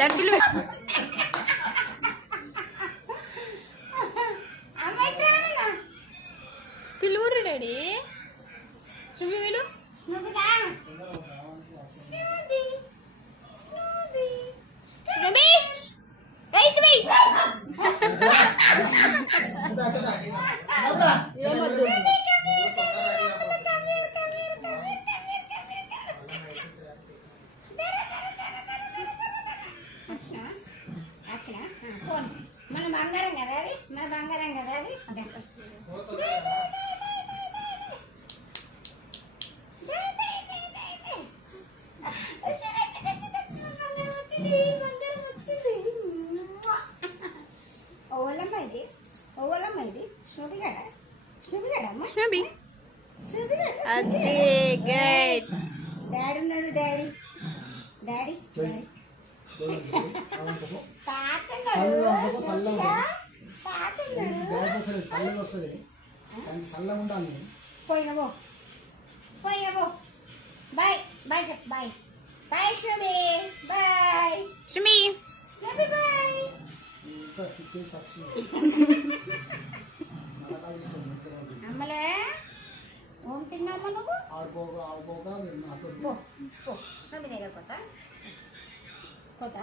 డబ్బులు పిలువురు డాడీ. శుభి విలు. శుభి ఏమొద్దు. మన బంగారం కదా అది, మన బంగారం కదా అది. ఓలమ్మ ఇది, ఓలమ్మ ఇది. స్నూపిగాడ, స్నూపిగాడమ్మ, స్నూపీ. అదే గైడ్. డాడీ ఉన్నాడు, డాడీ డాడీ డాడీ పోయినవో పోయినవో. బాయ్ బాయ్ చెప్. బాయ్ బాయ్ శ్రమి. బాయ్ శ్రమి. శ్రమి బాయ్. అమ్మలే ఓం తిన్నామా నువ్వు? శ్రమి దగ్గర కొత్త కొత్త